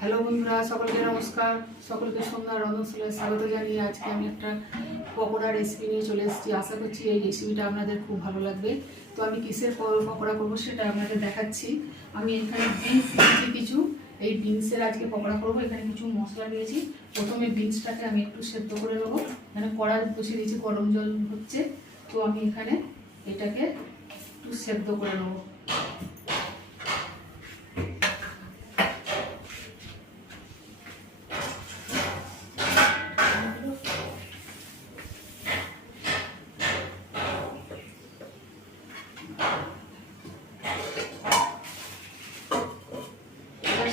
Hello বন্ধুরা, সকলকে নমস্কার। সকলকে সন্ধ্যা রন্ধনশালায় স্বাগত জানিয়ে আজকে আমি একটা পকোড়া রেসিপি নিয়ে চলে এসেছি। আশা করছি এই রেসিপিটা আপনাদের খুব ভালো লাগবে। তো আমি কিসের পকোড়া করবো সেটা আপনাদের দেখাচ্ছি। আমি এখানে বিনস নিয়েছি কিছু, এই বিনসের আজকে পকোড়া করবো। এখানে কিছু মশলা নিয়েছি। প্রথমে বিনসটাকে আমি একটু সেদ্ধ করে নেবো। এখানে কড়াই বসিয়ে দিয়েছি, গরম জল হচ্ছে। তো আমি এখানে এটাকে একটু সেদ্ধ করে নেবো।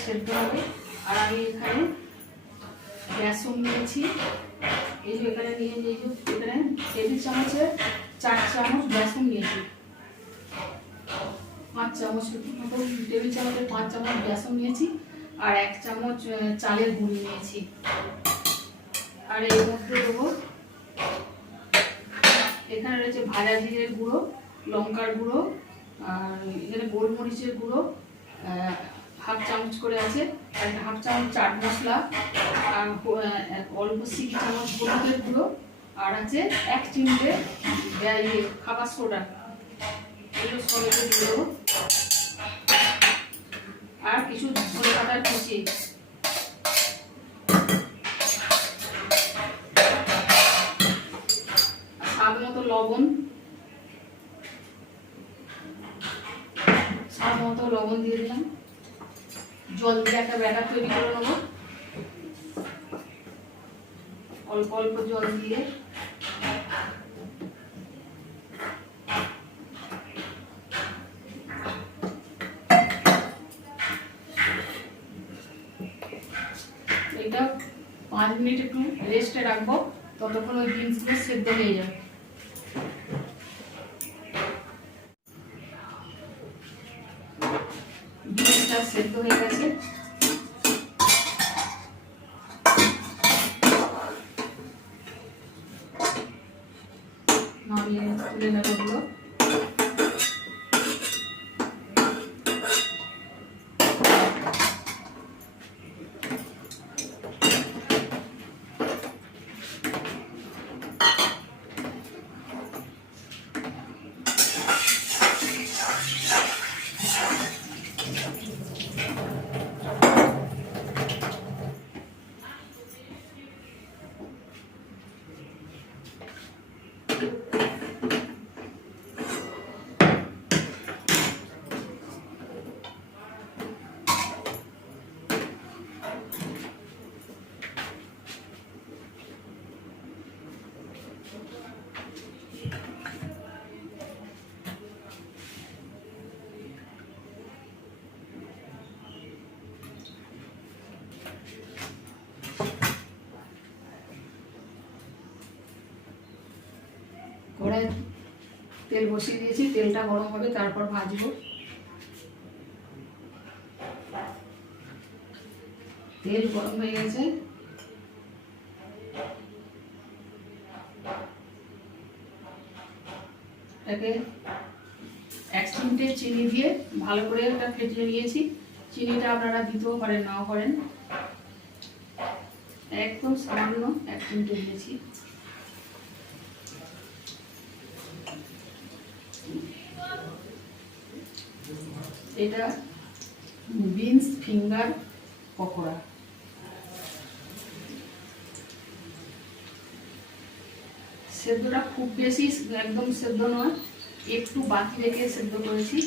সেদ্ধ হবে। আর আমি এখানে বেসন নিয়েছি, এই যে এখানে নিয়ে যে এখানে টেবিল চামচের 4 চামচ বেসন নিয়েছি। 5 চামচ মতো টেবিল চামচের 5 চামচ বেসন নিয়েছি। আর 1 চামচ চালের গুঁড়ি নিয়েছি। আর এর মধ্যে দেবো, এখানে রয়েছে ভাজা জিরের গুঁড়ো, লঙ্কার গুঁড়ো, আর এখানে গোলমরিচের গুঁড়ো 1/2 চামচ করে আছে, আর 1/2 চামচ চাট মশলা, আর অল্প 1 চামচ হলুদের গুঁড়ো, আর আছে 1 চিমটে খাবার সোডা। এগুলো সব দিয়ে দেবো। আর কিছু ধনে পাতার কুচি, স্বাদ মতো লবণ, দিয়ে দিলাম। জল দিয়ে একটা ব্যাটার তৈরি করে নেবো, অল্প অল্প জল দিয়ে। এটা 5 মিনিট একটু রেস্টে রাখবো, ততক্ষণ ওই বিনসগুলো সেদ্ধ হয়ে যাবে। বিনসটা সেদ্ধ হয়ে গেছে। নামিয়ে তুলে নেব এগুলো। কড়াই তেল বসিয়ে দিয়েছি, তেলটা গরম হবে, তারপর ভাজবো। তেল গরম হয়ে গেছে, এটাকে 1 চিমটে চিনি দিয়ে ভালো করে একটা ফেটিয়ে নিয়েছি। চিনিটা আপনারা দিতেও পারেন, নাও পারেন। একদম সামান্য 1 চিমটে দিয়েছি। এটা বিনস ফিঙ্গার পকোড়া। সেদ্ধটা খুব বেশি একদম সেদ্ধ নয়, একটু বাকি রেখে সেদ্ধ করেছি।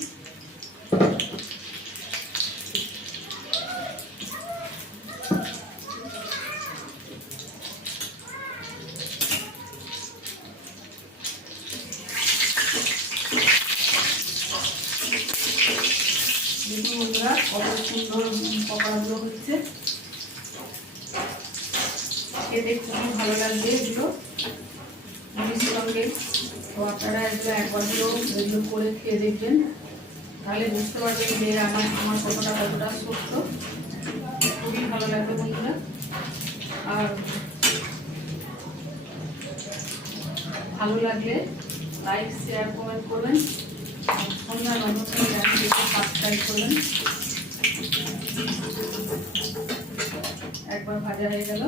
দেখুন বন্ধুরা, কত সুন্দর পকোড়াগুলো হচ্ছে, খেতে খুবই ভালো লাগবে এগুলো মুড়ির সঙ্গে। তো আপনারা এগুলো একবার এগুলো করে খেয়ে দেখবেন, তাহলে বুঝতে পারবেন যে আমার কতটা সত্য। খুবই ভালো লাগবে বন্ধুরা। আর ভালো লাগলে লাইক, শেয়ার, কমেন্ট করবেন। সন্ধ্যা রন্ধনশালা চ্যানেলটিকে সাবস্ক্রাইব করবেন। একবার ভাজা হয়ে গেল।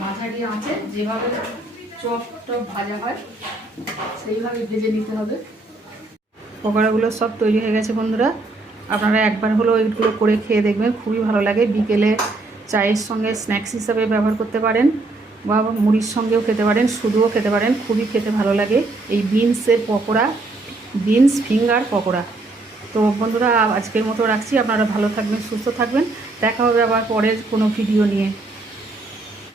মাঝারি আঁচে যেভাবে চপ টপ ভাজা হয় সেইভাবে ভেজে নিতে হবে। পকোড়াগুলো সব তৈরি হয়ে গেছে বন্ধুরা, আপনারা একবার হলেও এগুলো করে খেয়ে দেখবেন, খুবই ভালো লাগে। বিকেলে চায়ের সঙ্গে স্ন্যাক্স হিসাবে ব্যবহার করতে পারেন বা মুড়ির সঙ্গেও খেতে পারেন, শুধুও খেতে পারেন, খুবই খেতে ভালো লাগে এই বিনসের পকোড়া, বিনস ফিঙ্গার পকোড়া। তো বন্ধুরা আজকের মতো রাখছি, আপনারা ভালো থাকবেন, সুস্থ থাকবেন, দেখা হবে আবার পরের কোনো ভিডিও নিয়ে।